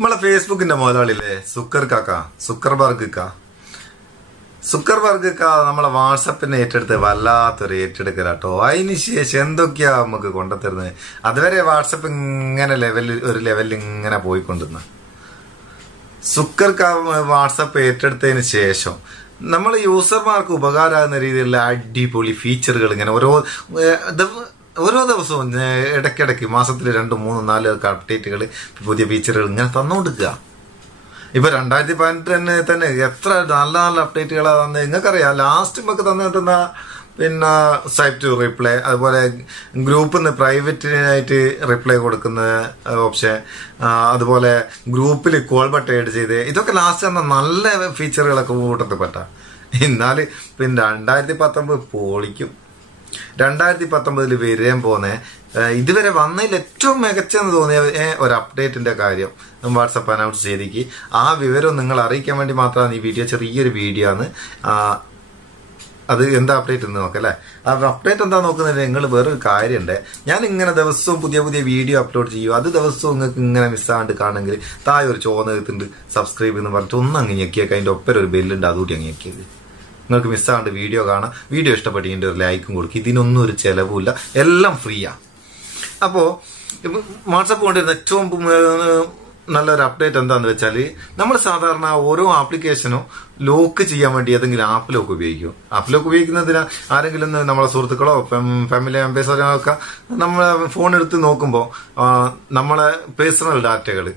നമ്മളെ ഫേസ്ബുക്കിന്റെ മുതലാളില്ലേ സുക്കർബർഗ് നമ്മളെ വാട്സപ്പിനെ ഏറ്റെടുത്ത് വല്ലാത്തൊരു ഏറ്റെടുക്കലാട്ടോ. അതിന് ശേഷം എന്തൊക്കെയാ നമുക്ക് കൊണ്ടുത്തരുന്നത്. അതുവരെ വാട്സപ്പ് ഇങ്ങനെ ഒരു ലെവലിൽ ഇങ്ങനെ പോയിക്കൊണ്ടിരുന്ന വാട്സപ്പ് ഏറ്റെടുത്തതിന് ശേഷം നമ്മൾ യൂസർമാർക്ക് ഉപകാരമാകുന്ന രീതിയിലുള്ള അടിപൊളി ഫീച്ചറുകൾ ഇങ്ങനെ ഓരോ ദിവസവും ഇടയ്ക്കിടയ്ക്ക് മാസത്തിൽ 2, 3, 4 അപ്ഡേറ്റുകൾ പുതിയ ഫീച്ചറുകൾ ഇങ്ങനെ തന്നുകൊടുക്കുക. ഇപ്പൊ 2018 തന്നെ എത്ര നല്ല നല്ല അപ്ഡേറ്റുകളാണ് തന്നെ നിങ്ങൾക്കറിയാം. ലാസ്റ്റ് നമുക്ക് തന്നിട്ടുന്ന പിന്നെ സൈറ്റ് ടു റിപ്ലൈ, അതുപോലെ ഗ്രൂപ്പിൽ നിന്ന് പ്രൈവറ്റിനായിട്ട് റിപ്ലൈ കൊടുക്കുന്ന ഓപ്ഷൻ, അതുപോലെ ഗ്രൂപ്പിൽ കോൾ ബട്ടൺ ആഡ് ചെയ്ത്, ഇതൊക്കെ ലാസ്റ്റ് തന്ന നല്ല ഫീച്ചറുകളൊക്കെ കൂട്ടത്തിൽ പെട്ട. എന്നാൽ പിന്നെ 2019 പൊളിക്കും. 2019 വരാൻ പോന്നെ ഇതുവരെ വന്നതിൽ ഏറ്റവും മികച്ചെന്ന് തോന്നിയ ഒരു അപ്ഡേറ്റിന്റെ കാര്യം വാട്സപ്പ് അനൗൺസ് ചെയ്തേക്ക്. ആ വിവരം നിങ്ങൾ അറിയിക്കാൻ വേണ്ടി മാത്രമാണ് ഈ വീഡിയോ. ചെറിയൊരു വീഡിയോ ആണ്. അത് എന്താ അപ്ഡേറ്റ് എന്ന് നോക്കല്ലേ. ആ അപ്ഡേറ്റ് എന്താ നോക്കുന്നത്, നിങ്ങൾ വേറൊരു കാര്യമുണ്ട്. ഞാൻ ഇങ്ങനെ ദിവസവും പുതിയ പുതിയ വീഡിയോ അപ്ലോഡ് ചെയ്യും. അത് ദിവസവും നിങ്ങൾക്ക് ഇങ്ങനെ മിസ്സാണ്ട് കാണുമെങ്കിൽ താഴെ ഒരു ചോന്ന എഴുത്തുണ്ട് സബ്സ്ക്രൈബ് എന്ന് പറഞ്ഞിട്ട് ഒന്ന് അങ്ങ് ഞെക്കിയേക്ക്. അതിന്റെ ഒപ്പം ഒരു ബെല്ലുണ്ട്, അതുകൂടി അങ്ങ് ഞെക്കിയത്. നിങ്ങൾക്ക് മിസ്സാണ്ട് വീഡിയോ കാണാം. വീഡിയോ ഇഷ്ടപ്പെട്ടതിൻ്റെ ഒരു ലൈക്കും കൊടുക്കും. ഇതിനൊന്നും ഒരു ചെലവുമില്ല, എല്ലാം ഫ്രീയാ. അപ്പോ വാട്സപ്പ് കൊണ്ടിരുന്ന ഏറ്റവും നല്ലൊരു അപ്ഡേറ്റ് എന്താന്ന് വെച്ചാൽ, നമ്മൾ സാധാരണ ഓരോ ആപ്ലിക്കേഷനും ലോക്ക് ചെയ്യാൻ വേണ്ടി ഏതെങ്കിലും ആപ്പ് ലോക്ക് ഉപയോഗിക്കും. ആപ്പ് ലോക്ക് ഉപയോഗിക്കുന്നതിന് ആരെങ്കിലും നമ്മളെ സുഹൃത്തുക്കളോ ഫാമിലി മെമ്പേഴ്സോ ഒക്കെ നമ്മളെ ഫോൺ എടുത്ത് നോക്കുമ്പോൾ നമ്മളെ പേഴ്സണൽ ഡാറ്റകൾ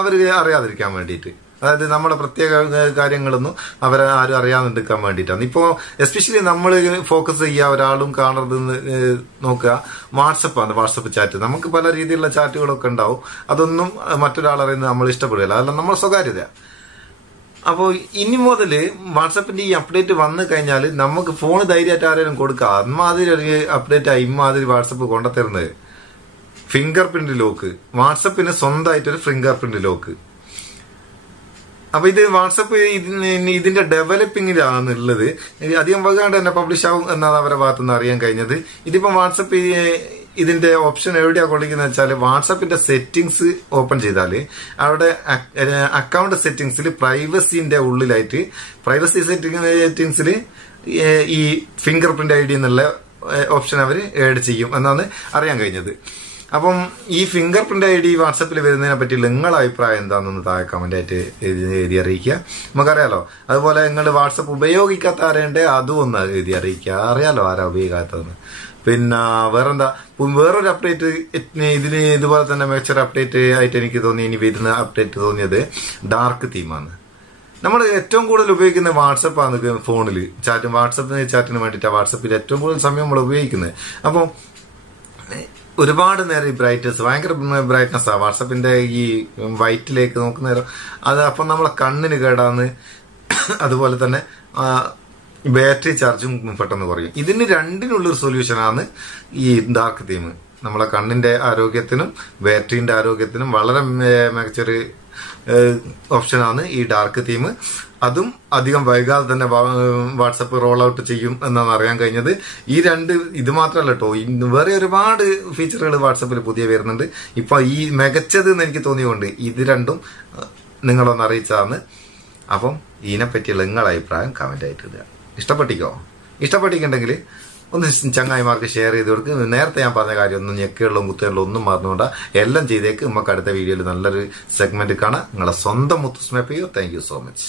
അവർ അറിയാതിരിക്കാൻ വേണ്ടിയിട്ട്, അതായത് നമ്മുടെ പ്രത്യേക കാര്യങ്ങളൊന്നും അവരെ ആരും അറിയാതെടുക്കാൻ വേണ്ടിയിട്ടാണ്. ഇപ്പോൾ എസ്പെഷ്യലി നമ്മൾ ഫോക്കസ് ചെയ്യുക ഒരാളും കാണരുതെന്ന് നോക്കുക വാട്സപ്പാണ്. വാട്സപ്പ് ചാറ്റ് നമുക്ക് പല രീതിയിലുള്ള ചാറ്റുകളൊക്കെ ഉണ്ടാവും. അതൊന്നും മറ്റൊരാളറിയുന്നത് നമ്മൾ ഇഷ്ടപ്പെടുകയില്ല, അതല്ല നമ്മുടെ സ്വകാര്യത. അപ്പോൾ ഇനി മുതൽ വാട്സപ്പിന്റെ ഈ അപ്ഡേറ്റ് വന്നു കഴിഞ്ഞാൽ നമുക്ക് ഫോൺ ധൈര്യമായിട്ട് ആരെങ്കിലും കൊടുക്കുക. അമ്മാതിരി ഒരു അപ്ഡേറ്റ് ഇമ്മാതിരി വാട്സപ്പ് കൊണ്ടുത്തരുന്നത് ഫിംഗർ പ്രിന്റ് ലോക്ക്. വാട്സപ്പിന് സ്വന്തമായിട്ടൊരു ഫിംഗർ പ്രിന്റ് ലോക്ക്. അപ്പൊ ഇത് വാട്സപ്പ് ഇതിന്റെ ഡെവലപ്പിംഗിലാണുള്ളത്. അധികം വൈകാണ്ട് തന്നെ പബ്ലിഷ് ആവും എന്നാണ് അവരുടെ ഭാഗത്തുനിന്ന് അറിയാൻ കഴിഞ്ഞത്. ഇതിപ്പോ വാട്സപ്പ് ഇതിന്റെ ഓപ്ഷൻ എവിടെയാ കൊള്ളിക്കുന്നത് വെച്ചാൽ, വാട്സപ്പിന്റെ സെറ്റിംഗ്സ് ഓപ്പൺ ചെയ്താല് അവിടെ അക്കൗണ്ട് സെറ്റിംഗ്സിൽ പ്രൈവസിന്റെ ഉള്ളിലായിട്ട് പ്രൈവസി സെറ്റിംഗ്സിൽ ഈ ഫിംഗർ പ്രിന്റ് ID എന്നുള്ള ഓപ്ഷൻ അവർ ആഡ് ചെയ്യും എന്നാണ് അറിയാൻ കഴിഞ്ഞത്. അപ്പം ഈ ഫിംഗർ പ്രിന്റ് ID വാട്സപ്പിൽ വരുന്നതിനെ പറ്റി നിങ്ങളുടെ അഭിപ്രായം എന്താണെന്ന് താഴെ കമന്റ് ആയിട്ട് എഴുതി അറിയിക്കുക. നമുക്കറിയാലോ. അതുപോലെ നിങ്ങൾ വാട്സപ്പ് ഉപയോഗിക്കാത്ത ആരുണ്ട് അതും ഒന്ന് എഴുതി അറിയിക്കുക. അറിയാലോ ആരാ ഉപയോഗിക്കാത്തതെന്ന്. പിന്നെ വേറൊരു അപ്ഡേറ്റ് ഇതിന് ഇതുപോലെ തന്നെ മികച്ചൊരു അപ്ഡേറ്റ് ആയിട്ട് എനിക്ക് തോന്നി. ഇനി വരുന്ന അപ്ഡേറ്റ് തോന്നിയത് ഡാർക്ക് തീമാണ്. നമ്മൾ ഏറ്റവും കൂടുതൽ ഉപയോഗിക്കുന്ന വാട്സപ്പാണ് ഫോണിൽ ചാറ്റിന് വേണ്ടിയിട്ടാണ്. വാട്സപ്പിൽ ഏറ്റവും കൂടുതൽ സമയം നമ്മൾ ഉപയോഗിക്കുന്നത്. അപ്പം ഒരുപാട് നേരം ഈ ബ്രൈറ്റ്നസ് ഭയങ്കര ബ്രൈറ്റ്നസ് ആണ് വാട്സപ്പിന്റെ ഈ വൈറ്റിലേക്ക് നോക്കുന്ന നേരം. അത് അപ്പം നമ്മളെ കണ്ണിന് കേടാന്ന്. അതുപോലെ തന്നെ ബാറ്ററി ചാർജും പെട്ടെന്ന് കുറയും. ഇതിന് രണ്ടിനുള്ളൊരു സൊല്യൂഷനാണ് ഈ ഡാർക്ക് തീം. നമ്മളെ കണ്ണിന്റെ ആരോഗ്യത്തിനും ബാറ്ററിന്റെ ആരോഗ്യത്തിനും വളരെ മികച്ചൊരു ഓപ്ഷനാണ് ഈ ഡാർക്ക് തീം. അതും അധികം വൈകാതെ തന്നെ വാട്സപ്പ് റോൾ ഔട്ട് ചെയ്യും എന്നാണ് അറിയാൻ കഴിഞ്ഞത്. ഇത് മാത്രമല്ല കേട്ടോ, വേറെ ഒരുപാട് ഫീച്ചറുകൾ വാട്സപ്പിൽ പുതിയ വരുന്നുണ്ട്. ഇപ്പൊ ഈ മികച്ചത് എന്ന് എനിക്ക് തോന്നിയുകൊണ്ട് ഇത് രണ്ടും നിങ്ങളൊന്ന് അറിയിച്ചതാണ്. അപ്പം ഇതിനെപ്പറ്റിയുള്ള നിങ്ങളുടെ അഭിപ്രായം കമന്റ് ആയിട്ട് ഇടുക. ഇഷ്ടപ്പെട്ടിട്ടുണ്ടെങ്കിൽ ഒന്ന് ചങ്ങായിമാർക്ക് ഷെയർ ചെയ്ത് കൊടുക്കുക. നേരത്തെ ഞാൻ പറഞ്ഞ കാര്യം ഒന്നും ഞെക്കുകളിലും കുത്തുകളിലും ഒന്നും മറന്നുകൊണ്ടാ എല്ലാം ചെയ്തേക്ക്. നമുക്ക് അടുത്ത വീഡിയോയിൽ നല്ലൊരു സെഗ്മെന്റ് കാണാം. നിങ്ങളെ സ്വന്തം മുത്തുസ്മേപ്പയോ. Thank you so much.